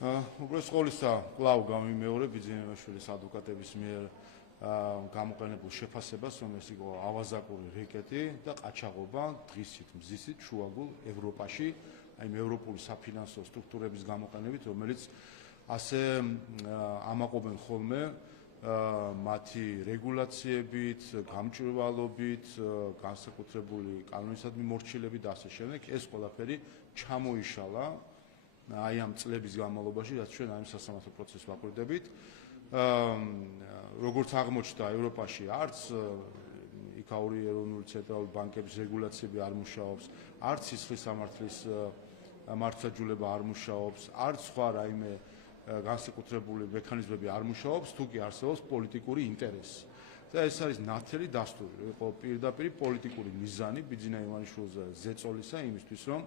უბრალოდ სკოლისა კვლავ გამიმეორე ბიძინეაშვილის ადვოკატების მიერ გამოყენებულ შეფასებას, რომ ეს იყო ავაზაკური რეკეტი და ყაჩაღობა დღისით, მზისით შუაგულ ევროპაში, აი ევროპული საფინანსო სტრუქტურების გამოყენებით, რომელიც ასე ამაყობენ ხოლმე მათი რეგულაციებით, გამჭვირვალობით, განსაკუთრებული კანონისადმი მორჩილებით და ასე შემდეგ. ეს ყველაფერი ჩამოიშალა აი ამ წლების განმავლობაში, რაც ჩვენ ამ სასამართლო პროცესს ვაკვირდებით. როგორც აღმოჩნდა, ევროპაში არც იქაური ეროვნული ცენტრალური ბანკების რეგულაციები არ მუშაობს, არც სისხლის სამართლის მართლმსაჯულება არ მუშაობს, არც სხვა რაიმე განსაკუთრებული მექანიზმები არ მუშაობს, თუ კი არსებობს პოლიტიკური ინტერესი. და ეს არის ნათელი დასტური, იყო პირდაპირ პოლიტიკური მიზანი ბიძინა ივანიშვილზე ზეწოლისა იმისთვის, რომ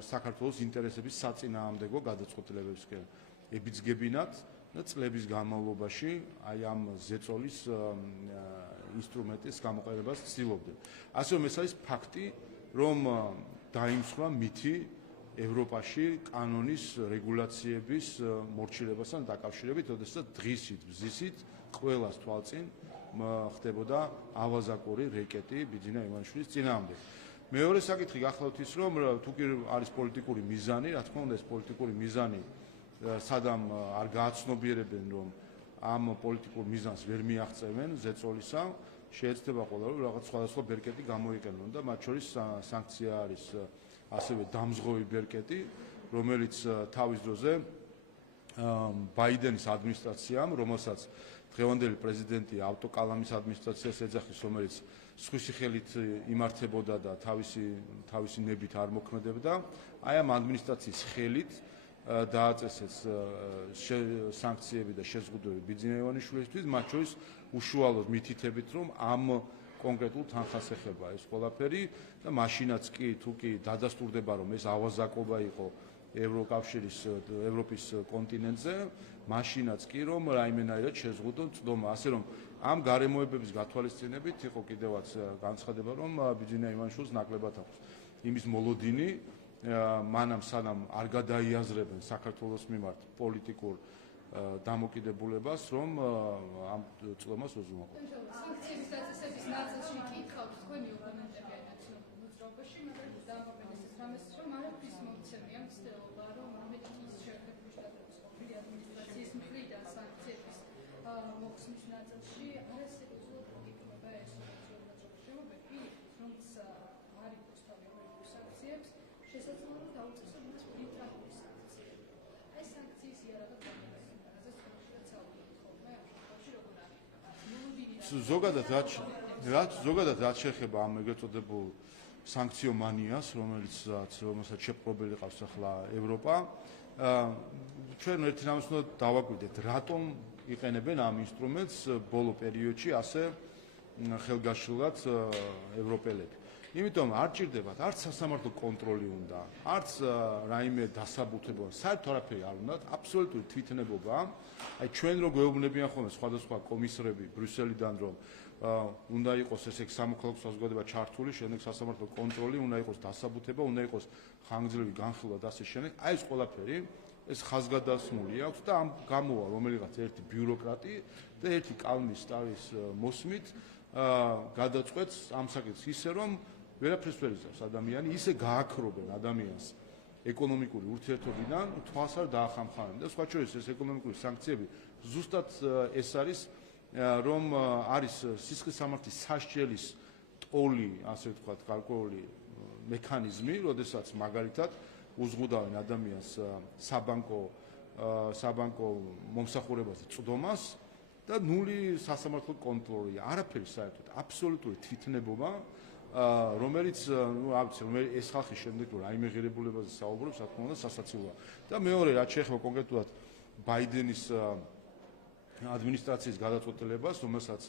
საქართველოს ინტერესების საწინააღმდეგო გადაწყვეტილებებისკენ ებიძგებინათ და წლების განმავლობაში აი ამ ზეწოლის ინსტრუმენტის გამოყენებას ცდილობდნენ. ასე რომ ეს არის ფაქტი, რომ დაიმსხვრა მითი ევროპაში კანონის რეგულაციების მორჩილებასთან დაკავშირებით, როდესაც დღისით, მზისით ყველას თვალწინ ხდებოდა ავაზაკური რეკეტი ბიძინა ივანიშვილის წინააღმდეგ. მეორე საკითხი გახლავთ ის, რომ თუ კი არის პოლიტიკური მიზანი, რა თქმა უნდა ეს პოლიტიკური მიზანი სადამ არ გააცნობიერებენ, რომ ამ პოლიტიკურ მიზანს ვერ მიაღწევენ ზეწოლისა, შეეცდება ყველა რომ რაღაც სხვადასხვა ბერკეტი გამოიყენონ და მათ შორის სანქცია არის ასევე დამზღვევი ბერკეტი, რომელიც თავის დროზე ბაიდენის ადმინისტრაციამ, რომელსაც დღევანდელი პრეზიდენტი ავტოკალამის ადმინისტრაციას ეძახის, რომელიც სხვისი ხელით იმართებოდა და თავისი ნებით არ მოქმედებდა, აი ამ ადმინისტრაციის ხელით დააწესეს სანქციები და შეზღუდვები ბიძინა ივანიშვილისთვის, მათ შორის უშუალოდ მითითებით, რომ ამ კონკრეტულ თანხას ეხება ეს ყველაფერი და მაშინაც კი თუ კი დადასტურდება, რომ ეს ავაზაკობა იყო ევროკავშირის ევროპის კონტინენტზე, მაშინაც კი რომ რაიმენაირად შეზღუდონ წდომა, ასე რომ ამ გარემოებების გათვალისწინებით იყო კიდევაც განცხადება, რომ ბიძინა ივანიშვილს ნაკლებად აქვს იმის მოლოდინი, მანამ სანამ არ გადაიაზრებენ საქართველოს მიმართ პოლიტიკურ დამოკიდებულებას, რომ ამ წლომას უზრუნველყო. სანქციების დაწესების ნაწილში კითხავთ თქვენი ოპონენტები მოძრაობაში, მაგრამ დამოკიდებულებას რამეს რომ არაფრის მომცემია მცდელობა, რომ ამერიკის შეერთებული შტატების ყოფილი ადმინისტრაციის მხრიდან სანქციების მოხსნის ნაწილში არასერიოზულად იქნება ეს მოძრაობა, რომელიც არ იყოს თავიანთი სანქციებს, შესაძლოა რომ დაუწესოთ მას ბირთვული სანქციები. ეს სანქციის იარაღად ზოგადად რაც შეეხება ამ ეგრეთ წოდებულ სანქციო მანიას, რომელსაც შეპყრობილი ყავს ახლა ევროპა, ჩვენ ერთი რამის უნდა დავაკვირდეთ, რატომ იყენებენ ამ ინსტრუმენტს ბოლო პერიოდში ასე ხელგაშლილად ევროპელები. იმიტომ არ ჭირდებათ არც სასამართლო კონტროლი უნდა, არც რაიმე დასაბუთება, საერთოდ არაფერი არ უნდა, აბსოლუტური თვითნებობა. აი ჩვენ რო გვეუბნებიან ხოლმე სხვადასხვა კომისრები ბრიუსელიდან, რომ უნდა იყოს ესე სამოქალაქო საზოგადოება ჩართული, შემდეგ სასამართლო კონტროლი, უნდა იყოს დასაბუთება, უნდა იყოს ხანგრძლივი განხილვა და ასე შემდეგ. აი ეს ყველაფერი ეს ხაზგადასმული აქვს და ამ გამოვა რომელიღაც ერთი ბიუროკრატი და ერთი კალმის სტარის მოსმით გადაწყვეტს ამ საკითხს ისე რომ ვერაფერს ვერ იზრავს ადამიანი, ისე გააქრობენ ადამიანს ეკონომიკური ურთიერთობიდან, თვალს არ დაახამხამებენ და სხვა შორის ეს ეკონომიკური სანქციები ზუსტად ეს არის, რომ არის სისხლის სამართლის სასჯელის ტოლი, ასე ვთქვათ, გარკვეული მექანიზმი, როდესაც მაგალითად უზღუდავენ ადამიანს საბანკო მომსახურებაზე წდომას და ნული სასამართლო კონტროლია, არაფერი საერთოდ, აბსოლუტური თვითნებობა, რომელიც ეს ხალხი შემდეგ რომ რაიმე ღირებულებაზე საუბრობს, რა თქმა უნდა, სასაცილოა. და მეორე, რაც შეეხება კონკრეტულად ბაიდენის ადმინისტრაციის გადაწყვეტილებას, რომელსაც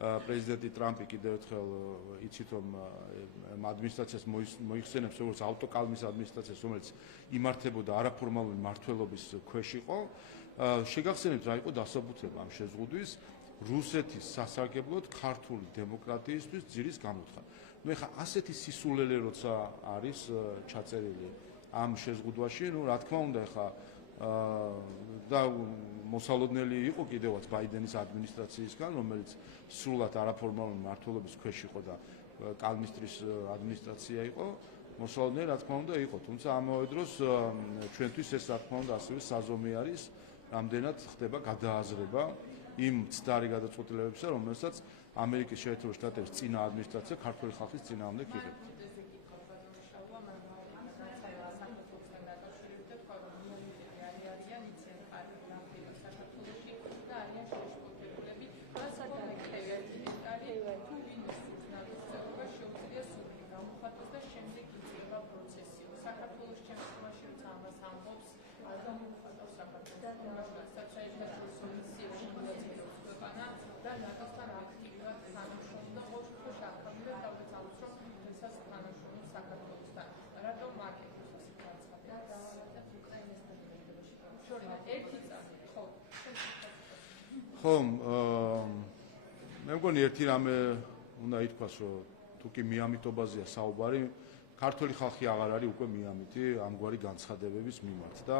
პრეზიდენტი ტრამპი კიდევ ერთხელ იცით, რომ ადმინისტრაციას მოიხსენებს როგორც ავტოკალმის ადმინისტრაციას, რომელიც იმართებოდა არაფორმალური მმართველობის ქვეშ იყო. შეგახსენებთ რა იყო დასაბუთება ამ შეზღუდვის რუსეთის სასარგებლოდ ქართული დემოკრატიისთვის ძირის გამოთხა. ნუ ეხა ასეთი სისულელე როცა არის ჩაწერილი ამ შეზღუდვაში, ნუ რა თქმა უნდა ეხა და მოსალოდნელი იყო კიდევაც ბაიდენის ადმინისტრაციისგან, რომელიც სრულად არაფორმალური მმართველობის ქვეშ იყო და კალმისტრის ადმინისტრაცია იყო. მოსალოდნელი რა თქმა უნდა იყო, თუმცა ამავე დროს ჩვენთვის ეს რა თქმა უნდა ასევე საზომი არის, რამდენად ხდება გადააზრება იმ ცდარი გადაწყვეტილებებისა, რომელსაც ამერიკის შეერთებული შტატების წინა ადმინისტრაცია ქართული ხალხის წინააღმდეგ იღებდა. ხომ მე მგონი ერთი რამე უნდა ითქვას, რომ თუ კი მიამიტობაზეა საუბარი, ქართული ხალხი აღარ არის უკვე მიამიტი ამგვარი განცხადებების მიმართ და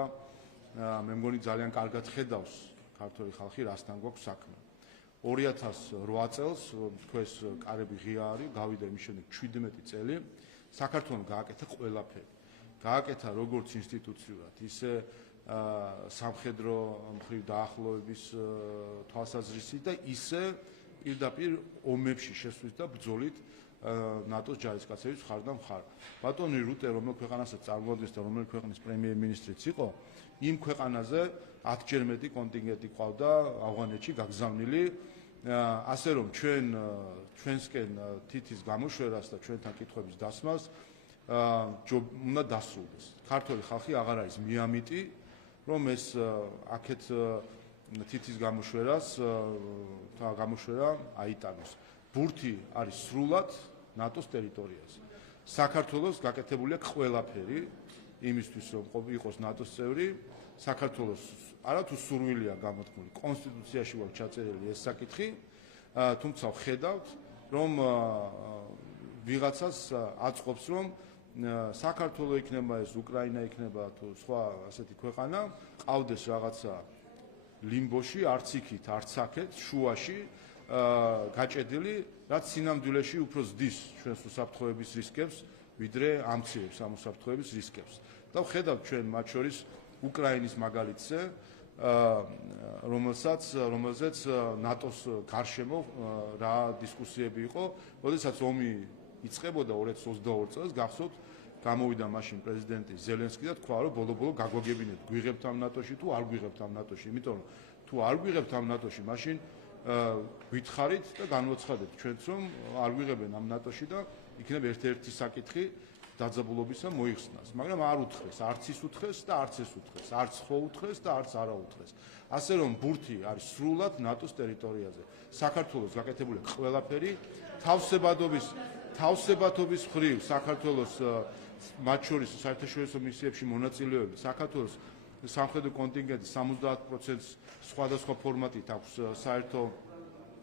მე მგონი ძალიან კარგად ხედავს ქართული ხალხი რასთან გვაქვს საქმე. 2008 წელს თქვენს კარები ღია არის, გავიდა იმის შემდეგ 17 წელი, საქართველოს გააკეთა ყველაფერი. გააკეთა როგორც ინსტიტუციურად, ისე სამხედრო მხრივ დაახლოების თვალსაზრისით და ისე პირდაპირ ომებში შესვლის და ბრძოლით ნატოს ჯარისკაცების მხარ და მხარ. ბატონი რუტე, რომელ ქვეყანასაც წარმოადგენს და რომელი ქვეყნის პრემიერ-მინისტრიც იყო, იმ ქვეყანაზე 10-ჯერ მეტი კონტინგენტი ყავდა ავღანეთში გაგზავნილი, ასე რომ ჩვენსკენ თითის გამოშვერას და ჩვენთან კითხვების დასმას უნდა დასრულდეს. ქართული ხალხი აღარ არის მიამიტი, რომ ეს აქეთ თითის გამოშვერა აიტანოს. ბურთი არის სრულად ნატოს ტერიტორიაზე. საქართველოს გაკეთებული აქვს ყველაფერი იმისთვის, რომ იყოს ნატოს წევრი. საქართველოს არათუ სურვილია გამოთქმული, კონსტიტუციაში გვაქვს ჩაწერილი ეს საკითხი, თუმცა ვხედავთ, რომ ვიღაცას აწყობს, რომ საქართველო იქნება ეს, უკრაინა იქნება თუ სხვა ასეთი ქვეყანა, ყავდეს რაღაცა ლიმბოში, არც იქით, არც აქეთ, შუაში გაჭედილი, რაც სინამდვილეში უფრო ზდის ჩვენს უსაფრთხოების რისკებს, ვიდრე ამცირებს ამ უსაფრთხოების რისკებს. და ვხედავთ ჩვენ მათ შორის უკრაინის მაგალითზე, რომელზეც ნატოს გარშემო რა დისკუსიები იყო, როდესაც ომი იწყებოდა 2022 წელს, გახსოვთ, გამოვიდა მაშინ პრეზიდენტი ზელენსკი და თქვა, რომ ბოლო-ბოლო გაგვაგებინეთ, გვიღებთ ამ ნატოში თუ არ გვიღებთ ამ ნატოში, იმიტომ რომ თუ არ გვიღებთ ამ ნატოში, მაშინ გითხარით და განვაცხადებთ ჩვენც, რომ არ გვიღებენ ამ ნატოში და იქნება ერთ-ერთი საკითხი დაძაბულობისა მოიხსნას, მაგრამ არ უთხრეს, არც ის უთხრეს და არც ეს უთხრეს, არც ხო უთხრეს და არც არა უთხრეს. ასე რომ ბურთი არის სრულად ნატოს ტერიტორიაზე. საქართველოს გაკეთებული ყველაფერი თავსებადობის მხრივ საქართველოს მათ შორის საერთაშორისო მისიებში მონაწილეები, საქართველოს სამხედრო კონტინგენტი 70%-ს სხვადასხვა ფორმატით აქვს საერთო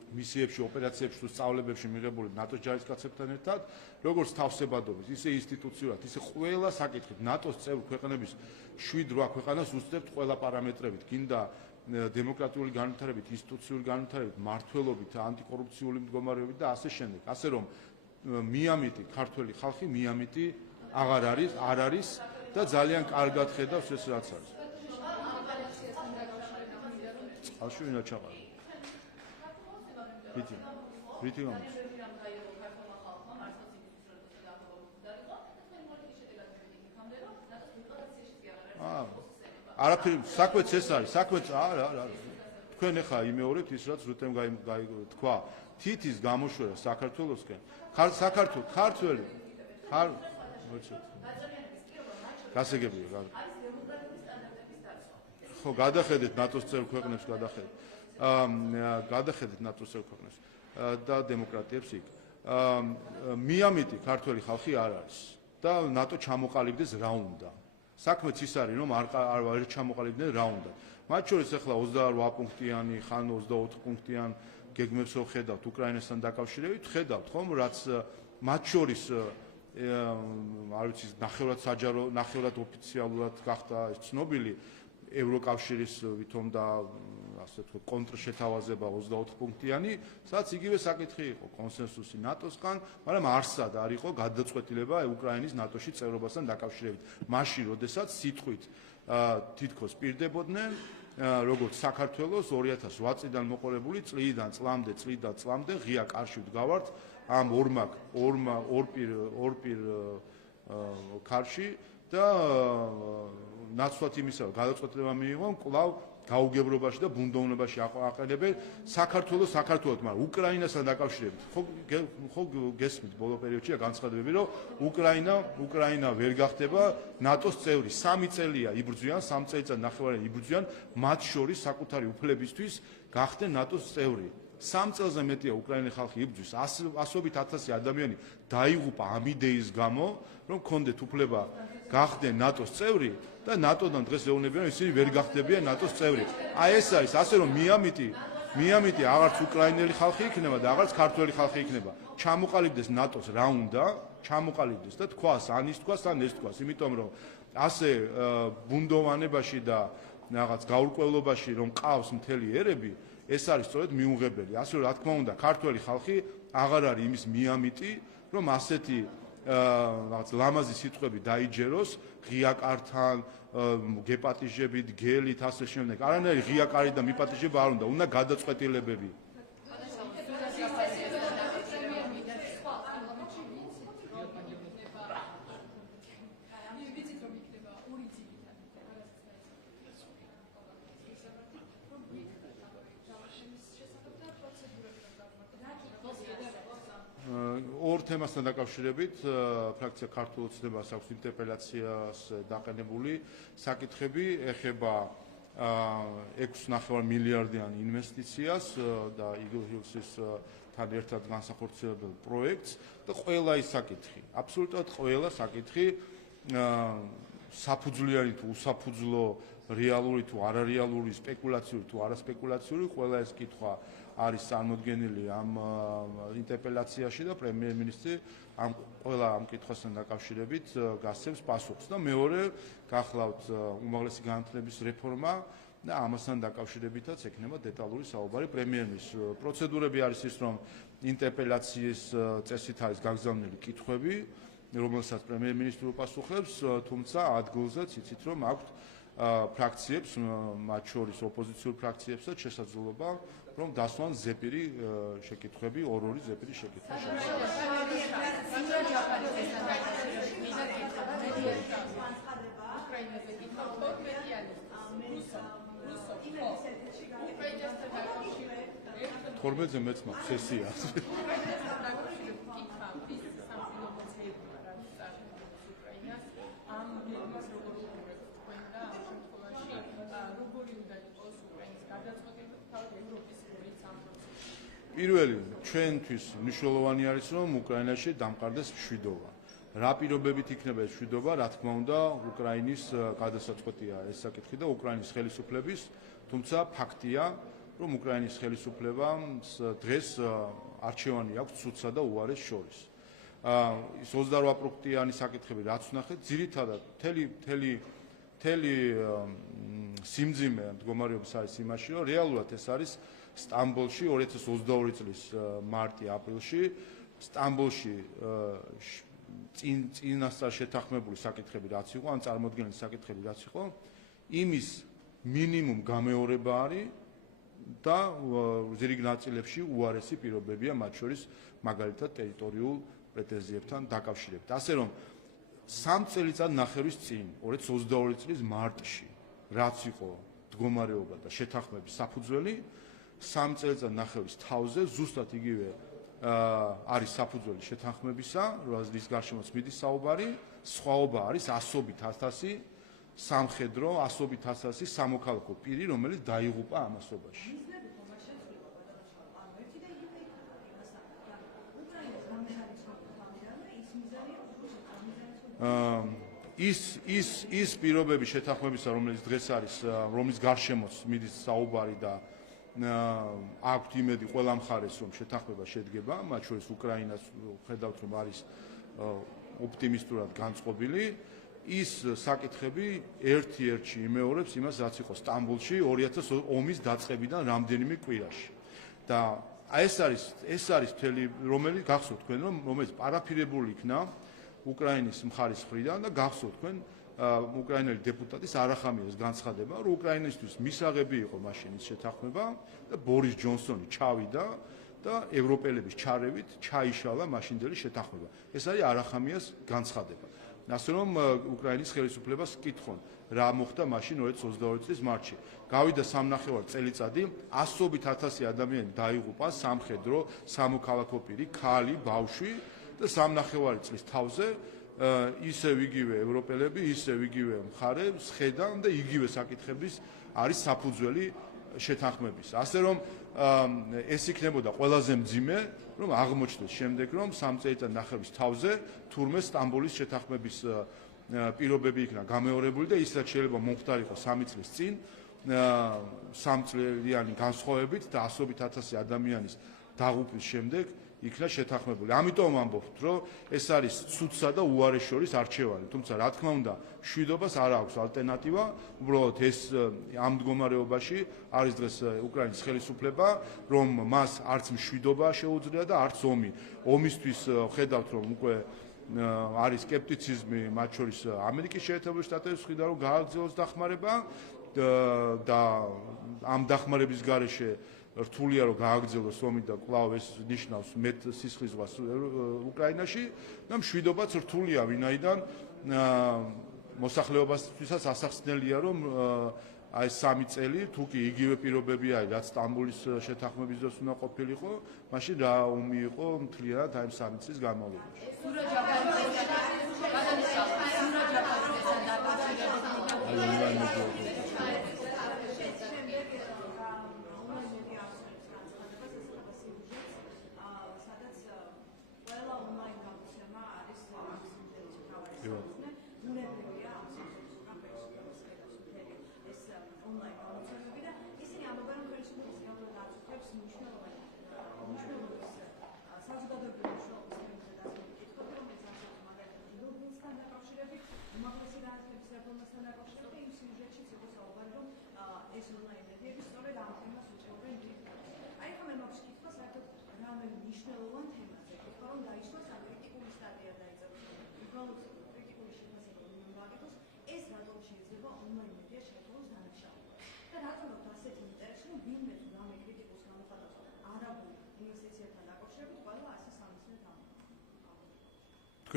მისიებში, ოპერაციებში თუ სწავლებებში მიღებული ნატოს ჯარისკაცებთან ერთად, როგორც თავსებადობის, ისე ინსტიტუციურად, ისე ყველა საკითხით ნატოს წევრ ქვეყნების 7-8 ქვეყანას უსწრებთ ყველა პარამეტრებით, გინდა დემოკრატიული განვითარებით, ინსტიტუციური განვითარებით, მმართველობით, ანტიკორუფციული მდგომარეობით და ასე შემდეგ. ასე რომ მიამიტი ქართველი ხალხი მიამიტი აღარ არის და ძალიან კარგად ხედავს ეს რაც არის. წყალში ვინა ჩაყარა. რითი გამოდის? არაფერი, საქმეც ეს არის, არა. თქვენ ახლა იმეორებთ ის, რაც რუტემ თქვა, თითის გამოშვერა საქართველოსკენ. ქართველი გასაგებია. ხო, გადახედეთ ნატოს წევრ ქვეყნებს, გადახედეთ ნატოს წევრ ქვეყნებს და დემოკრატიებს იქ. მიამიტი ქართველი ხალხი არ არის და ნატო ჩამოყალიბდეს რა უნდა. საქმეც ის არის, რომ არ ჩამოყალიბდნენ რა უნდა. მათ შორის ახლა 28 პუნქტიანი, ხან 24 პუნქტიან გეგმებს ვხედავთ უკრაინასთან დაკავშირებით, ხედავთ ხომ, რაც მათ შორის არ ვიცი, ნახევრად საჯარო, ნახევრად ოფიციალურად გახდა ეს ცნობილი, ევროკავშირის ვითომ და ასე ვთქვათ კონტრშეთავაზება 24 პუნქტიანი, სადაც იგივე საკითხი იყო კონსენსუსი ნატოსგან, მაგრამ არსად არ იყო გადაწყვეტილება უკრაინის ნატოში წევრობასთან დაკავშირებით. მაშინ, როდესაც სიტყვით თითქოს პირდებოდნენ, როგორც საქართველოს 2008 წლიდან მოყოლებული წლიდან წლამდე ღია კარში ვდგავართ ამ ორ პირ კარში და ნაცვლად იმისა, გადაწყვეტილება მიიღო კვლავ გაუგებრობაში და ბუნდოვნობაში აყენებენ საქართველოს, მაგრამ უკრაინასთან დაკავშირებით. ხო გესმით ბოლო პერიოდში განცხადებები, რომ უკრაინა ვერ გახდება ნატოს წევრი. 3 წელია იბრძვიან, 3 წელიწად ნახევარი იბრძვიან, მათ შორის საკუთარი უფლებისთვის გახდნენ ნატოს წევრი. 3 წელზე მეტია უკრაინის ხალხი იბრძვის, ასობით 1000 ადამიანი დაიღუპა ამ იდეის გამო, რომ კონდეთ უფლება გახდნენ ნატოს წევრი და ნატოდან დღეს ეუბნებიან, რომ ისინი ვერ გახდებიან ნატოს წევრი. აი ეს არის ასე, რომ მიამიტი აღარც უკრაინელი ხალხი იქნება და აღარც ქართველი ხალხი იქნება. ჩამოყალიბდეს ნატოს რა უნდა, ჩამოყალიბდეს და თქვას, ან ის თქვას, ან ეს თქვას, იმიტომ რომ ასე ბუნდოვანებაში და რაღაც გაურკვევლობაში რომ ყავს მთელი ერები, ეს არის სწორედ მიუღებელი. ასე რომ რა თქმა უნდა, ქართველი ხალხი აღარ არის იმის მიამიტი, რომ ასეთი რაღაც ლამაზი სიტყვები დაიჯეროს ღია კართან, გეპატიჟებით, გელით, ასე შემდეგ. არანაირი ღია კარი და მიპატიჟება არ უნდა გადაწყვეტილებები. ორ თემასთან დაკავშირებით ფრაქცია ქართულ ოცნებას აქვს ინტერპელაციას დაყენებული საკითხები, ეხება 6.9 მილიარდიან ინვესტიციას და Eagle Hills-თან ერთად განსახორციელებელ პროექტს და ყველა ის საკითხი, აბსოლუტურად ყველა საკითხი საფუძვლიანი თუ უსაფუძვლო, რეალური თუ არარეალური, სპეკულაციური თუ არასპეკულაციური, ყველა ეს კითხვა არის წარმოდგენილი ამ ინტერპელაციაში და პრემიერ-მინისტრი ყველა ამ კითხვასთან დაკავშირებით გასცემს პასუხს და მეორე გახლავთ უმაღლესი განათლების რეფორმა და ამასთან დაკავშირებითაც ექნება დეტალური საუბარი პრემიერ-მინისტრის. პროცედურები არის ის, რომ ინტერპელაციის წესით არის გაგზავნილი კითხვები, რომელსაც პრემიერ-მინისტრი უპასუხებს, თუმცა ადგილზეც იცით, რომ აქვთ ფრაქციებს, მათ შორის ოპოზიციურ ფრაქციებსაც შესაძლებლობა რომ დასვან ზეპირი შეკითხვები, ორ-ორი ზეპირი შეკითხვა. თორმეტზე მეც მაქვს სესია. პირველი, ჩვენთვის მნიშვნელოვანი არის, რომ უკრაინაში დამყარდეს მშვიდობა. რა პირობებით იქნება ეს მშვიდობა, რა თქმა უნდა, უკრაინის გადასაწყვეტია ეს საკითხი და უკრაინის ხელისუფლების, თუმცა ფაქტია, რომ უკრაინის ხელისუფლებას დღეს არჩევანი აქვს ცუდსა და უარეს შორის. ის 28 პუნქტიანი საკითხები, რაც ვნახეთ, ძირითადად მთელი სიმძიმე მდგომარეობის არის იმაში, რომ რეალურად ეს არის სტამბოლში 2022 წლის მარტი-აპრილში სტამბოლში წინასწარ შეთანხმებული საკითხები რაც იყო, ან წარმოდგენილი საკითხები რაც იყო, იმის მინიმუმ გამეორება არის და ზირიგ ნაწილებში უარესი პირობებია, მათ შორის მაგალითად ტერიტორიულ პრეტენზიებთან დაკავშირებით. ასე რომ 3 წელიწად ნახევრის წინ 2022 წლის მარტში რაც იყო მდგომარეობა და შეთანხმების საფუძველი 3 წელიწად ნახევრის თავზე ზუსტად იგივე არის საფუძველი შეთანხმებისა, რის გარშემოც მიდის საუბარი, სხვაობა არის ასობით 1000 სამხედრო, ასობით 1000 სამოქალაქო პირი, რომელიც დაიღუპა ამასობაში. ის პირობები შეთანხმებისა, რომელიც დღეს არის, რომლის გარშემოც მიდის საუბარი და აქვთ იმედი ყველა მხარეს, რომ შეთანხმება შედგება, მათ შორის უკრაინას ხედავთ, რომ არის ოპტიმისტურად განწყობილი. ის საკითხები ერთ-ერთში იმეორებს იმას, რაც იყო სტამბოლში 2000 ომის დაწყებიდან რამდენიმე კვირაში. და ეს არის მთელი, რომელიც გახსოვთ თქვენ, რომელიც პარაფირებული იქნა უკრაინის მხარის მხრიდან და გახსოვთ თქვენ უკრაინელი დეპუტატის არახამიას განცხადება, რომ უკრაინისთვის მისაღები იყო მაშინ ის შეთანხმება და ბორის ჯონსონი ჩავიდა და ევროპელების ჩარევით ჩაიშალა მაშინდელი შეთანხმება. ეს არის არახამიას განცხადება. ასე რომ უკრაინის ხელისუფლებას კითხონ, რა მოხდა მაშინ 2022 წლის მარტში. გავიდა 3.5 წელიწადი, ასობით ათასი ადამიანი დაიღუპა სამხედრო, სამოქალაქო პირი, ქალი, ბავშვი და 3.5 წლის თავზე ისევ იგივე ევროპელები, ისევ იგივე მხარე სხედან და იგივე საკითხების არის საფუძველი შეთანხმების. ასე რომ ეს იქნებოდა ყველაზე მძიმე, რომ აღმოჩნდეს შემდეგ, რომ 3 წელიწადის თავზე თურმე სტამბოლის შეთანხმების პირობები იქნა გამეორებული და ისაც შეიძლება მომხდარიყო 3 წლის წინ 3 წლიანი განსხვავებით და ასობით ათასი ადამიანის დაღუპვის შემდეგ იქნა შეთანხმებული. ამიტომ ამბობთ, რომ ეს არის ცუდსა და უარეს შორის არჩევანი. თუმცა რა თქმა უნდა, მშვიდობას არ აქვს ალტერნატივა. უბრალოდ ეს ამ მდგომარეობაში არის დღეს უკრაინის ხელისუფლება, რომ მას არც მშვიდობა შეუძლია და არც ომი. ომისთვის ხედავთ, რომ უკვე არის სკეპტიციზმი, მათ შორის ამერიკის შეერთებული შტატების მხრიდან, რომ გააგრძელოს დახმარება და ამ დახმარების გარეშე რთულია რომ გააგრძელოს ომი და კვლავ ეს ნიშნავს მეტ სისხლისღვრას უკრაინაში და მშვიდობაც რთულია, ვინაიდან მოსახლეობისთვისაც ასახსნელია, რომ აი 3 წელი თუ კი იგივე პირობები არის, რაც სტამბოლის შეთანხმების დროს უნდა ყოფილიყო, მაშინ რა ომი იყო მთლიანად აი 3 წლის განმავლობაში.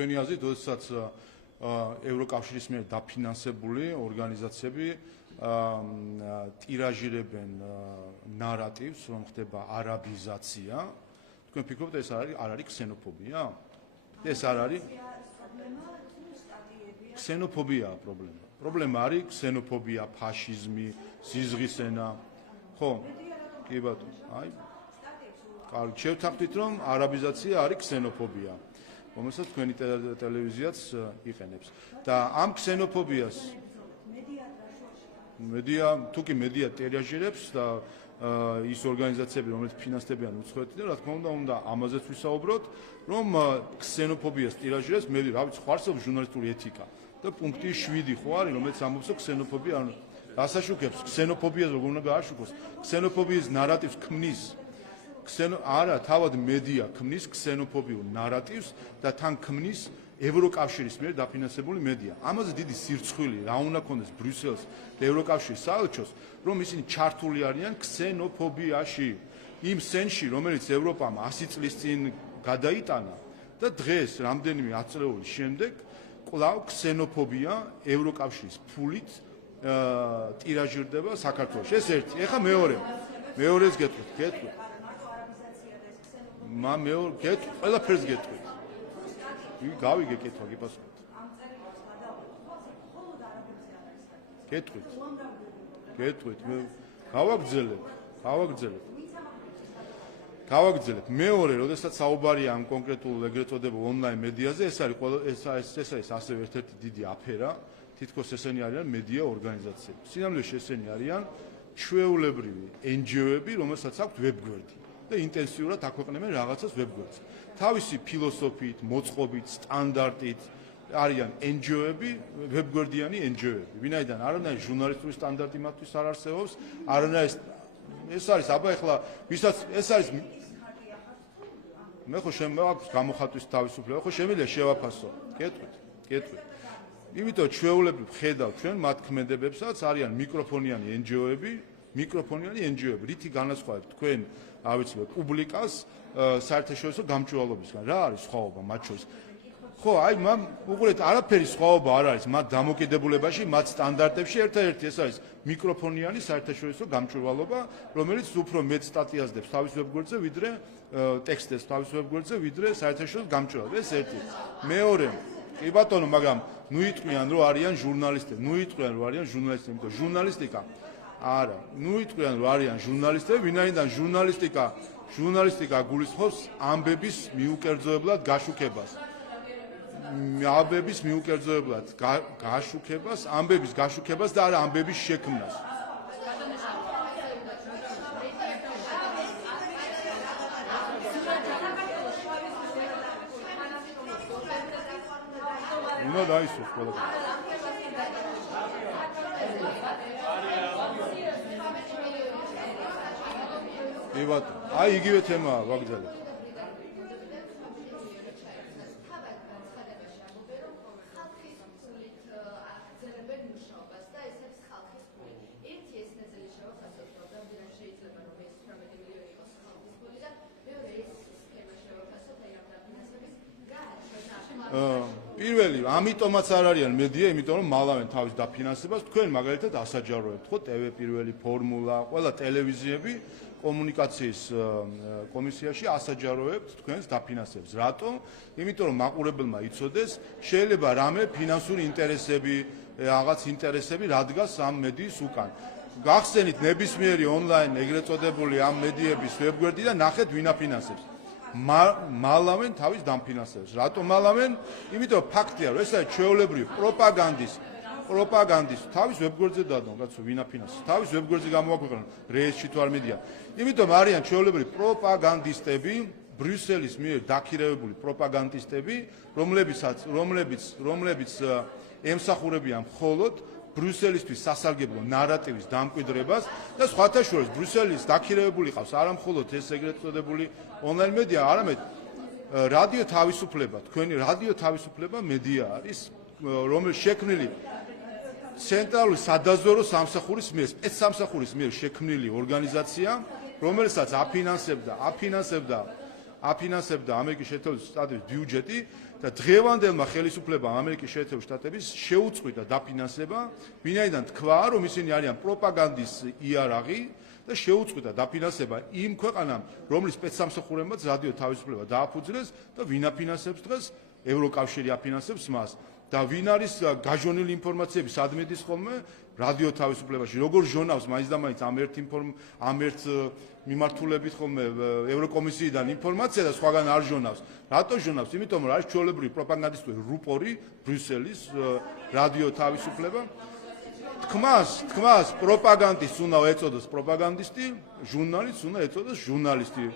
თქვენი აზრით, როდესაც ევროკავშირის მიერ დაფინანსებული ორგანიზაციები ტირაჟირებენ ნარატივს, რომ ხდება არაბიზაცია, თქვენ ფიქრობთ, ეს არ არის ქსენოფობია? ეს არ არის ქსენოფობიაა პრობლემა. პრობლემა არის ქსენოფობია, ფაშიზმი, ზიზღის ენა. ხო? კი ბატონო. აი. კარგი, შევთანხმდით, რომ არაბიზაცია არის ქსენოფობია. რომელსაც თქვენი ტელევიზიაც იყენებს. და ამ ქსენოფობიას თუ კი მედია ტირაჟირებს და ის ორგანიზაციები, რომელიც ფინანსდებიან უცხოეთიდან, რა თქმა უნდა, ამაზეც ვისაუბროთ, რომ ქსენოფობიას ტირაჟირებს, რა ვიცი, ხო არსებობს ჟურნალისტური ეთიკა და პუნქტი 7 ხო არის, რომელიც ამბობს, რომ ქსენოფობია ასაშუქებს, ქსენოფობიას როგორ უნდა გააშუქოს, ქსენოფობიის ნარატივს ქმნის არა, თავად მედია ქმნის ქსენოფობიურ ნარატივს და თან ქმნის ევროკავშირის მიერ დაფინანსებული მედია. ამაზე დიდი სირცხვილი რა უნდა ქონდეს ბრიუსელს და ევროკავშირის საელჩოს, რომ ისინი ჩართული არიან ქსენოფობიაში, იმ სენში, რომელიც ევროპამ 100 წლის წინ გადაიტანა და დღეს რამდენიმე ათწლეულის შემდეგ კვლავ ქსენოფობია ევროკავშირის ფულით ტირაჟირდება საქართველოში. ეს ერთი. ეხლა მეორეს გეტყვით. ყველაფერს გეტყვით. გავიგე კითხვა, გიპასუხეთ. გეტყვით. გავაგრძელებ. მეორე, როდესაც საუბარია ამ კონკრეტულ ეგრეთ წოდებულ ონლაინ მედიაზე, ეს არის ასევე ერთ-ერთი დიდი აფერა, თითქოს ესენი არიან მედია ორგანიზაციები. სინამდვილეში ესენი არიან ჩვეულებრივი NGO-ები, რომელსაც აქვთ ვებგვერდი. და ინტენსიურად აქვეყნებენ რაღაცას ვებგვერდზე. თავისი ფილოსოფიით, მოწყობით, სტანდარტით არიან NGO-ები, ვებგვერდიანი NGO-ები. ვინაიდან არანაირი ჟურნალისტური სტანდარტი მათთვის არ არსებობს, არანაირი ეს არის აბა ეხლა ვისაც ეს არის მე ხო შემაქვს გამოხატვის თავისუფლება, ხო შემიძლია შევაფასო. კეთვით. იმიტომ ჩვეულებრივ ხედავთ ჩვენ მათ ქმედებებსაც არიან მიკროფონიანი NGO-ები, რითი განასხვავებთ თქვენ, არ ვიცი, პუბლიკას საერთაშორისო გამჭვირვალობისგან. რა არის სხვაობა მათ შორის? ხო, აი უყურეთ, არაფერი სხვაობა არ არის მათ დამოკიდებულებაში, მათ სტანდარტებში, ერთადერთი ეს არის მიკროფონიანი საერთაშორისო გამჭვირვალობა, რომელიც უფრო მეტ სტატიაზდებს თავის ვებგვერდზე, ვიდრე ტექსტებს თავის ვებგვერდზე, ვიდრე საერთაშორისო გამჭვირვალობა. ეს ერთი. მეორე, კი ბატონო, მაგრამ ნუ იტყვიან, რომ არიან ჟურნალისტები, იმიტომ ჟურნალისტიკა არა, ნუ იტყვიან, რომ არიან ჟურნალისტები, ვინაიდან ჟურნალისტიკა გულისხმობს ამბების მიუკერძოებლად გაშუქებას. ამბების გაშუქებას და არა ამბების შექმნას. უნდა დაისურვოს ყველაფერი. კი ბატონო, აი იგივე თემაა ვაგზავნე. პირველი, ამიტომაც არ არიან მედია, იმიტომ რომ მალავენ თავის დაფინანსებას, თქვენ მაგალითად ასაჯაროებთ, ხო, TV პირველი ფორმულა, ყველა ტელევიზიები კომუნიკაციის კომისიაში ასაჯაროებთ თქვენს დაფინანსებას. რატომ? იმიტომ რომ მაყურებელმა იცოდეს, შეიძლება რამე ფინანსური ინტერესები, რაღაც ინტერესები რადგას ამ მედიის უკან. გახსენით ნებისმიერი ონლაინ ეგრეთ წოდებული ამ მედიების ვებგვერდი და ნახეთ ვინ აფინანსებს. მალავენ თავის დამფინანსებას. რატომ მალავენ? იმიტომ ფაქტია, რომ ეს არის ჩვეულებრივი პროპაგანდის თავის ვებგვერდზე დადონ, კაცო, ვინ აფინანსებს. თავის ვებგვერდზე გამოაქვეყნონ, რეესში თუ არ მედია. იმიტომ არიან ჩვეულებრივი პროპაგანდისტები, ბრიუსელის მიერ დაქირავებული პროპაგანდისტები, რომლებიც ემსახურებიან მხოლოდ ბრიუსელისთვის სასარგებლო ნარატივის დამკვიდრებას და სხვათა შორის ბრიუსელის დაქირავებული ყავს არა მხოლოდ ეს ეგრეთ წოდებული ონლაინ მედია, არამედ რადიო თავისუფლება, თქვენი რადიო თავისუფლება მედია არის, რომელიც შექმნილი ცენტრალური სადაზვერვო სამსახურის მიერ, სპეცსამსახურის მიერ შექმნილი ორგანიზაცია, რომელსაც აფინანსებდა ამერიკის შეერთებული შტატების ბიუჯეტი და დღევანდელმა ხელისუფლებამ ამერიკის შეერთებული შტატების შეუწყვიტა დაფინანსება, ვინაიდან თქვა, რომ ისინი არიან პროპაგანდის იარაღი და შეუწყვიტა დაფინანსება იმ ქვეყანამ, რომლის სპეცსამსახურებმაც რადიო თავისუფლება დააფუძნეს და ვინ აფინანსებს დღეს? ევროკავშირი აფინანსებს მას. და ვინ არის გაჟონილი ინფორმაციები სადმედის ხოლმე რადიო თავისუფლებაში, როგორ ჟონავს მაინც და მაინც ამ ერთ მიმართულებით ხოლმე ევროკომისიიდან ინფორმაცია და სხვაგან არ ჟონავს. რატო ჟონავს? იმიტომ რომ არის ჩვეულებრივი პროპაგანდისტული რუპორი ბრიუსელის რადიო თავისუფლება. თქმას პროპაგანდისტს უნდა ეწოდეს პროპაგანდისტი, ჟურნალისტს უნდა ეწოდეს ჟურნალისტი.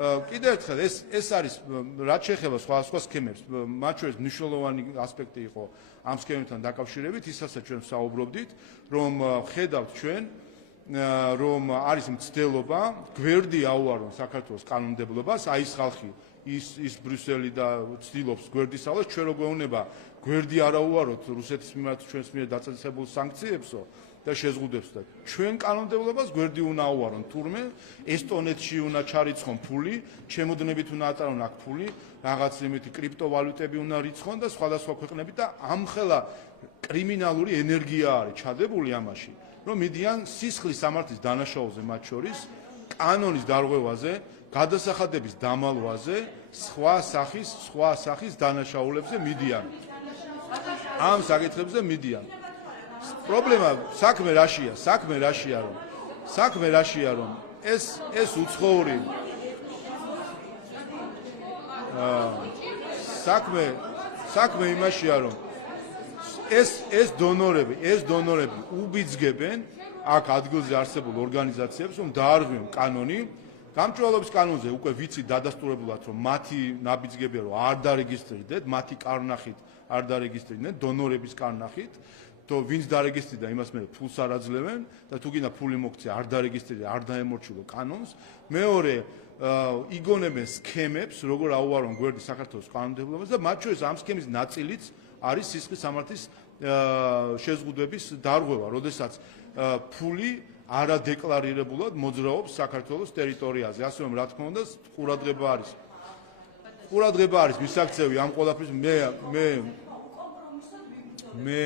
კიდევ ერთხელ ეს არის რაც შეეხება სხვა სქემებს, მათ შორის მნიშვნელოვანი ასპექტი იყო ამ სქემებთან დაკავშირებით, ისაც ჩვენ საუბრობდით, რომ ხედავთ ჩვენ, რომ არის მცდელობა გვერდი აუარონ საქართველოს კანონმდებლობას, აი ეს ხალხი ის ბრიუსელი და ცდილობს გვერდის ალოს, ჩვენ რო გვეუბნება გვერდი არ აუაროთ რუსეთის მიმართ ჩვენს მიერ დაწესებულ სანქციებსო და შეზღუდებს და ჩვენ კანონმდებლობას გვერდი უნდა აუარონ, თურმე ესტონეთში უნდა ჩარიცხონ ფული, ჩემოდნებით უნდა ატარონ აქ ფული, რაღაც იმითი კრიპტოვალუტები უნდა რიცხონ და სხვადასხვა ქვეყნები და ამხელა კრიმინალური ენერგია არის ჩადებული ამაში, რომ მიდიან სისხლის სამართლის დანაშაულზე მათ შორის, კანონის დარღვევაზე, გადასახადების დამალვაზე, სხვა სახის დანაშაულებზე მიდიან. ამ საკითხებზე მიდიან. პრობლემა საქმე რაშია, რომ ეს უცხოური საქმე იმაშია, რომ ეს დონორები ubizgeben აქ ადგილზე არსებულ ორგანიზაციებს, რომ დაარღვიონ კანონი გამჭვირვალობის კანონზე უკვე ვიცი დადასტურებულად, რომ მათი ნაბიჯებია, რომ არ დარეგისტრირდეთ, მათი კარნახით არ დარეგისტრირდნენ, დონორების კარნახით, თუ ვინც დარეგისტრირდა, იმას მე ფულს არ აძლევენ და თუ გინდა ფული მოგცე, არ დარეგისტრირდა, არ დაემორჩილო კანონს. მეორე, იგონებენ სქემებს, როგორ აუარონ გვერდი საქართველოს კანონმდებლობას და მათ შორის ამ სქემის ნაწილიც არის სისხლის სამართლის შეზღუდვების დარღვევა, როდესაც ფული არადეკლარირებულად მოძრაობს საქართველოს ტერიტორიაზე. ასე რომ, რა თქმა უნდა, ყურადღება არის მისაქცევი ამ ყველაფრის მე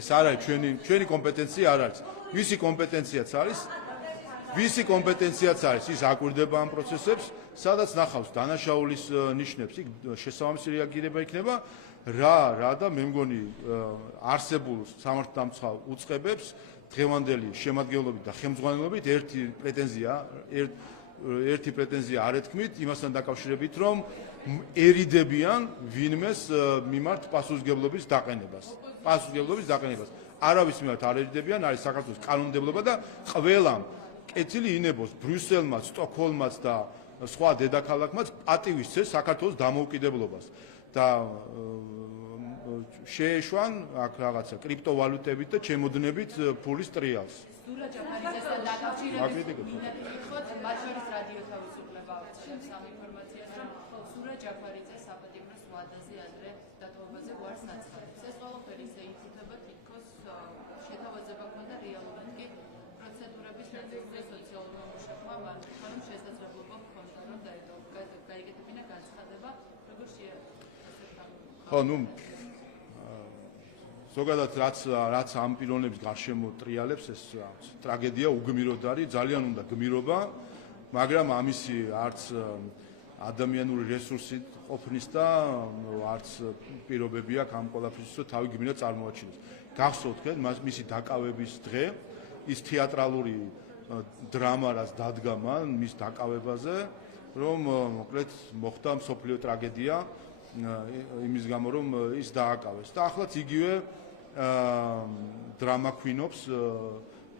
ეს არ არის ჩვენი კომპეტენცია არ არის. ვისი კომპეტენციაც არის ის აკვირდება ამ პროცესებს, სადაც ნახავს დანაშაულის ნიშნებს, იქ შესაბამისი რეაგირება იქნება რა და მე მგონი არსებულ სამართალდამცავ უწყებებს დღევანდელი შემადგენლობით და ხელმძღვანელობით ერთი პრეტენზია არ ეთქმით იმასთან დაკავშირებით, რომ ერიდებიან ვინმეს მიმართ პასუხისმგებლობის დაყენებას. არავის მიმართ არ ერიდებიან, არის საქართველოს კანონმდებლობა და ყველამ კეთილი ინებოს ბრიუსელმაც, სტოკჰოლმაც და სხვა დედაქალაქმაც პატივისცეს საქართველოს დამოუკიდებლობას და შეეშვან აქ რაღაცა კრიპტოვალუტებით და ჩემოდნებით ფულის ტრიალს. სურა ჯაფარიძესთან დაკავშირებით მინატრიხოთ მათ შორის რადიო თავისუფლება აღწევს ამ ინფორმაციას, რომ სურა ჯაფარიძე საპატიმროს ვადაზე ადრე დათმობაზე გვარს აცხადებს. ეს ყველაფერი ისე ითვლება თითქოს შეთავაზება ქონდა რეალურად კი პროცედურების ნაწილზე სოციალურმა მუშაკმა მართლა რომ შესაძლებლობა ჰქონდა რომ გაიგეთებინა განცხადება როგორ ხო, ზოგადად რაც ამ პიროვნების გარშემო ტრიალებს, ეს ტრაგედია უგმიროდარი, ძალიან უნდა გმირობა, მაგრამ ამისი არც ადამიანური რესურსი ყოფნის და არც პირობები აქვს ამ ყველაფრის, რომ თავი გმირად წარმოაჩინოს. გახსოვთ, მისი დაკავების დღე, ის თეატრალური დრამა, რაც დადგა მან მის დაკავებაზე, რომ მოკლედ მოხდა მსოფლიო ტრაგედია იმის გამო, რომ ის დააკავეს. და ახლაც იგივე დრამა ქვინობს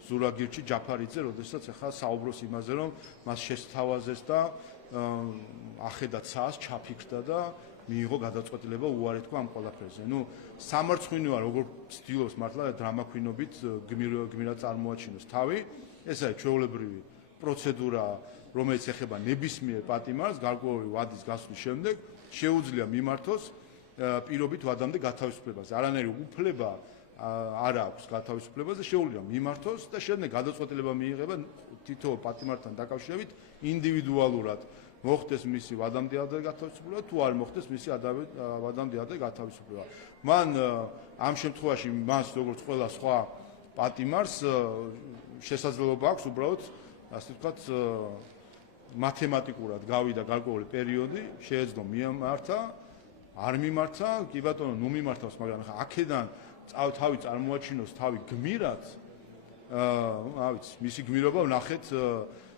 ზურაგირჩი ჯაფარიძე, როდესაც ახლა საუბრობს იმაზე, რომ მას შესთავაზეს და ახედა ცას, ჩაფიქრდა და მიიღო გადაწყვეტილება უარი თქვა ამ ყველაფერზე. სამარცხვინოა, როგორ ცდილობს მართლა დრამა ქვინობით გმირად წარმოაჩინოს თავი, ეს არის ჩვეულებრივი პროცედურა, რომელიც ეხება ნებისმიერ პატიმარს, გარკვეული ვადის გასვლის შემდეგ შეუძლია მიმართოს პირობით ვადამდე გათავისუფლებას. არანაირი უფლება არ აქვს გათავისუფლებაზე, შეუძლია მიმართოს და შემდეგ გადაწყვეტილება მიიღება თითოეულ პატიმართან დაკავშირებით ინდივიდუალურად. მოხდეს მისი ვადამდე ადრე გათავისუფლება, თუ არ მოხდეს მისი ვადამდე ადრე გათავისუფლება. მან ამ შემთხვევაში მას როგორც ყველა სხვა პატიმარს შესაძლებლობა აქვს უბრალოდ ასე ვთქვათ მათემატიკურად გავიდა გარკვეული პერიოდი, შეეძლო მიმართა, არ მიმართა, კი ბატონო, მიმართავს, მაგრამ ახლა აქედან თავი წარმოაჩინოს თავი გმირად, რა ვიცი, მისი გმირობა ვნახეთ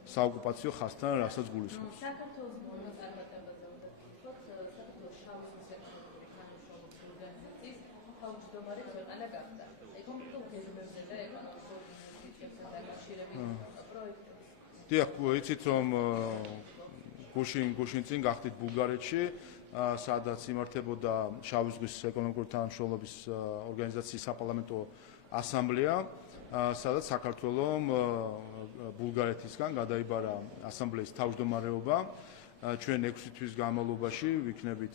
საოკუპაციო ხაზთან, რასაც გულისხმობს. საქართველოს მონაწილეობაზე უნდა ვთქვათ, საქართველოს შავი ზღვის ეკონომიკური თანამშრომლობის ორგანიზაციის თავმჯდომარე ქვეყანა გახდა. ეკონომიკურ გეგმებზე და ეკონომიკურ ინვესტიციებთან დაკავშირებით პროექტებს. დიახ, იცით რომ გუშინ წინ გახდით ბულგარეთში, სადაც იმართებოდა შავი ზღვის ეკონომიკური თანამშრომლობის ორგანიზაციის საპარლამენტო ასამბლეა, სადაც საქართველომ ბულგარეთისგან გადაიბარა ასამბლეის თავმჯდომარეობა. ჩვენ 6 თვის განმავლობაში ვიქნებით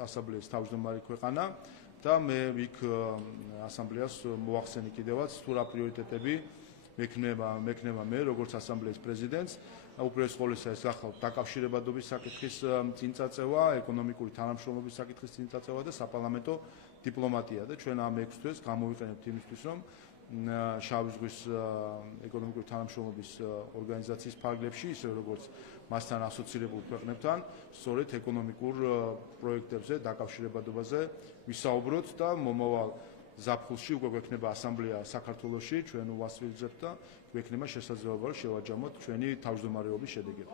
ასამბლეის თავმჯდომარე ქვეყანა და მე იქ ასამბლეას მოახსენი კიდევაც თუ რა პრიორიტეტები მექნება მე როგორც ასამბლეის პრეზიდენტს. უპირველეს ყოვლისა ეს გახავთ დაკავშირებადობის საკითხის წინწაწევა, ეკონომიკური თანამშრომლობის საკითხის წინწაწევა და საპარლამენტო დიპლომატია და ჩვენ ამ 6 თვეს გამოვიყენებთ იმისთვის, რომ შავი ზღვის ეკონომიკური თანამშრომლობის ორგანიზაციის ფარგლებში, ისე როგორც მასთან ასოცირებულ ქვეყნებთან, სწორედ ეკონომიკურ პროექტებზე, დაკავშირებადობაზე ვისაუბროთ და მომავალ ზაფხულში უკვე გვექნება ასამბლეა საქართველოში, ჩვენ უასრულებთ და გვექნება შესაძლებლობა რომ შევაჯამოთ ჩვენი თავმჯდომარეობის შედეგები.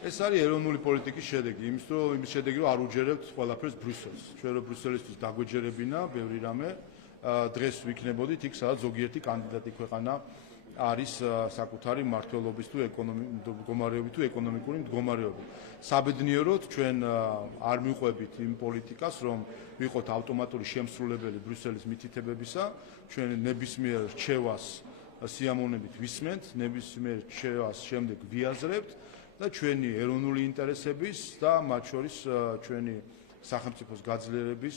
ეს არის ეროვნული პოლიტიკის შედეგი, იმის შედეგი რომ არ უჯერებთ ყველაფერს ბრიუსელს. ჩვენ რომ ბრიუსელისთვის დაგვეჯერებინა ბევრი რამე, დღეს ვიქნებოდით იქ, სადაც ზოგიერთი კანდიდატი ქვეყანა არის საკუთარი მმართველობის თუ მდგომარეობით თუ ეკონომიკური მდგომარეობით. საბედნიეროდ ჩვენ არ მიყვებით იმ პოლიტიკას, რომ ვიყოთ ავტომატური შემსრულებელი ბრიუსელის მითითებებისა, ჩვენ ნებისმიერ რჩევას სიამოვნებით ვისმენთ, ნებისმიერ რჩევას შემდეგ ვიაზრებთ და ჩვენი ეროვნული ინტერესების და მათ შორის ჩვენი სახელმწიფოს გაძლიერების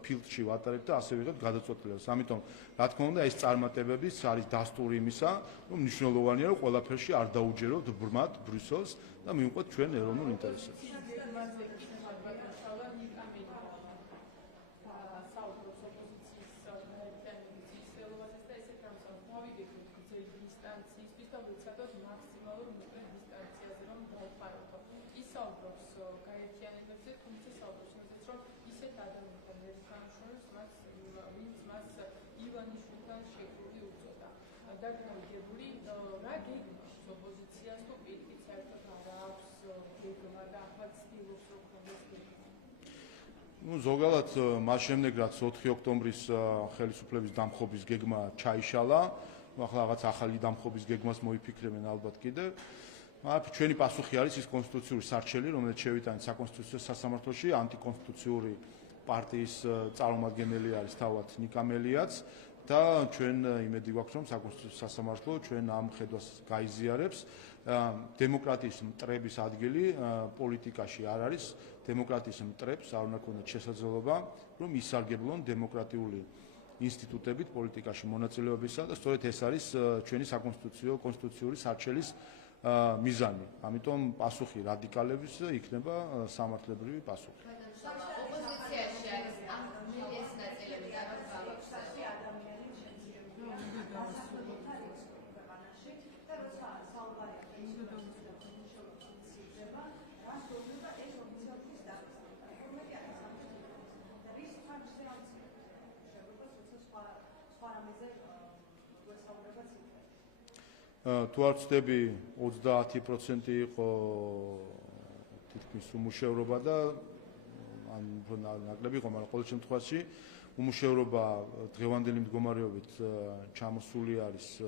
ფილდში ვატარებთ და ასე ვიღებთ გადაწყვეტილებას. ამიტომ, რა თქმა უნდა, ეს წარმატებებიც არის დასტური იმისა, რომ მნიშვნელოვანია, რომ ყველაფერში არ დაუჯეროთ ბრმად ბრიუსელს და მივყვეთ ჩვენ ეროვნულ ინტერესებს. ზოგადად მას შემდეგ რაც 4 ოქტომბრის ხელისუფლების დამხობის გეგმა ჩაიშალა, ახლა რაღაც ახალი დამხობის გეგმას მოიფიქრებენ ალბათ კიდევ. ჩვენი პასუხი არის ის კონსტიტუციური სარჩელი, რომელიც შევიტანეთ საკონსტიტუციო სასამართლოში, ანტიკონსტიტუციური პარტიის წარმომადგენელი არის თავად ნიკამელიაც და ჩვენ იმედი გვაქვს, რომ საკონსტიტუციო სასამართლო ჩვენ ამ ხედვას გაიზიარებს. დემოკრატიის მტრების ადგილი პოლიტიკაში არ არის. დემოკრატიის მტრებს არ უნდა ქონდეთ შესაძლებლობა, რომ ისარგებლონ დემოკრატიული ინსტიტუტებით პოლიტიკაში მონაწილეობისა და სწორედ ეს არის ჩვენი კონსტიტუციური სარჩელის მიზანი. ამიტომ პასუხი რადიკალების იქნება სამართლებრივი პასუხი. ოპოზიციაში არის ამის ნაწილები და თუ არ ვცდები 30% იყო თითქმის უმუშევრობა და ან ნაკლები იყო, მაგრამ ყოველ შემთხვევაში უმუშევრობა დღევანდელი მდგომარეობით ჩამოსული არის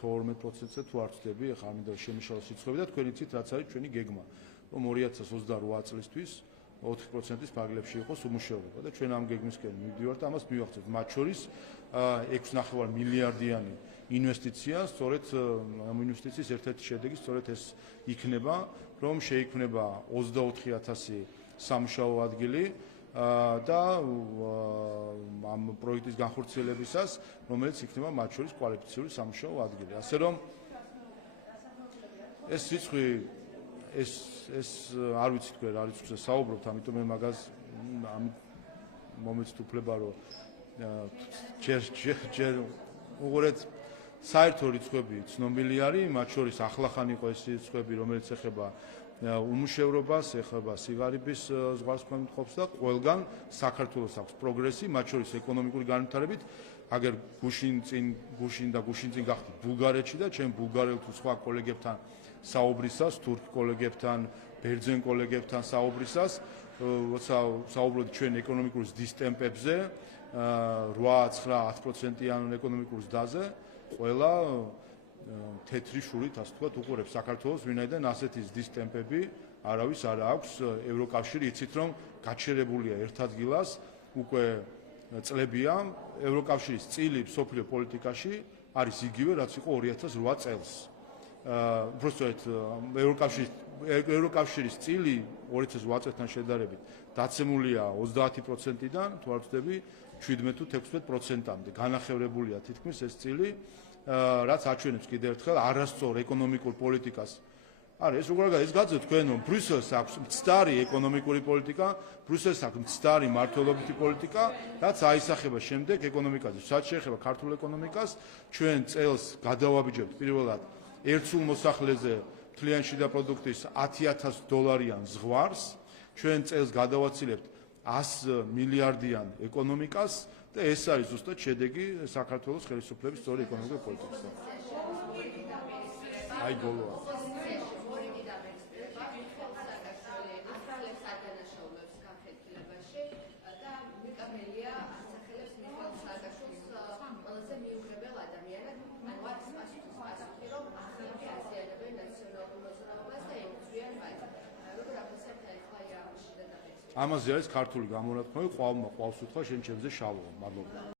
12%-ზე თუ არ ვცდები, ახლა არ მინდა შემიშალოს სიცხები და თქვენ იცით რაც არის ჩვენი გეგმა, რომ 2028 წლისთვის 4%-ის ფარგლებში იყოს უმუშევრობა და ჩვენ ამ გეგმისკენ მივდივართ და ამას მივახცევთ. მათ შორის 6.5 მილიარდიანი ინვესტიცია, სწორედ ამ ინვესტიციის ერთ-ერთი შედეგი სწორედ ეს იქნება, რომ შეიქმნება 24,000 სამუშაო ადგილი და ამ პროექტის განხორციელებისას, რომელიც იქნება მათ შორის კვალიფიციური სამუშაო ადგილი. ასე რომ ეს რიცხვი ეს არ ვიცი თქვენ რა რიცხვზე საუბრობთ, ამიტომ მე მაგას მომეც უფლება რომ ჯერ უყურეთ საერთო რიცხვები ცნობილი არის, მათ შორის ახლახან იყო ეს რიცხვები, რომელიც ეხება უმუშევრობას, ეხება სიღარიბის ზღვარგმრთყოფს და ყველგან საქართველოს აქვს პროგრესი, მათ შორის ეკონომიკური განვითარებით. აგერ გუშინ წინ გახდით ბულგარეთში და ჩვენ ბულგარელ თუ სხვა კოლეგებთან საუბრისას, თურქ კოლეგებთან, ბერძენ კოლეგებთან საუბრისას, როცა საუბრობთ ჩვენ ეკონომიკური ზრდის ტემპებზე, 8-9-10%-იან ეკონომიკურ ზრდაზე, ყველა თეთრი შურით, ასე ვთქვათ, უყურებს საქართველოს, ვინაიდან ასეთი ზრდის ტემპები არავის არ აქვს. ევროკავშირი იცით, რომ გაჩერებულია ერთ ადგილას, უკვე წლებია, ევროკავშირის წილი მსოფლიო პოლიტიკაში არის იგივე, რაც იყო 2008 წელს. უბრალოდ ევროკავშირის წილი 2008 წელთან შედარებით დაცემულია 30%-დან, თუ არ ვცდები, 17 თუ 16%-მდე. განახევრებულია თითქმის ეს წილი, რაც აჩვენებს კიდევ ერთხელ არასწორ ეკონომიკურ პოლიტიკას. არა, ეს როგორ ეს გაძევთ თქვენ, რომ ბრიუსელს აქვს მცდარი ეკონომიკური პოლიტიკა, ბრიუსელს აქვს მცდარი მართლობითი პოლიტიკა, რაც აისახება შემდეგ ეკონომიკაზე. რაც შეეხება ქართულ ეკონომიკას, ჩვენ წელს გადავაბიჯებთ პირველად ერთსულ მოსახლეზე მთლიან შიდა პროდუქტის $10,000 ზღვარს, ჩვენ წელს გადავაცილებთ 100 მილიარდიან ეკონომიკას და ეს არის ზუსტად შედეგი საქართველოს ხელისუფლების სწორი ეკონომიკური პოლიტიკისა. აი ბოლოა. ამაზე არის ქართული გამონათქვამი, ყავს უთხრა შენ ჩემზე შავო. მადლობა.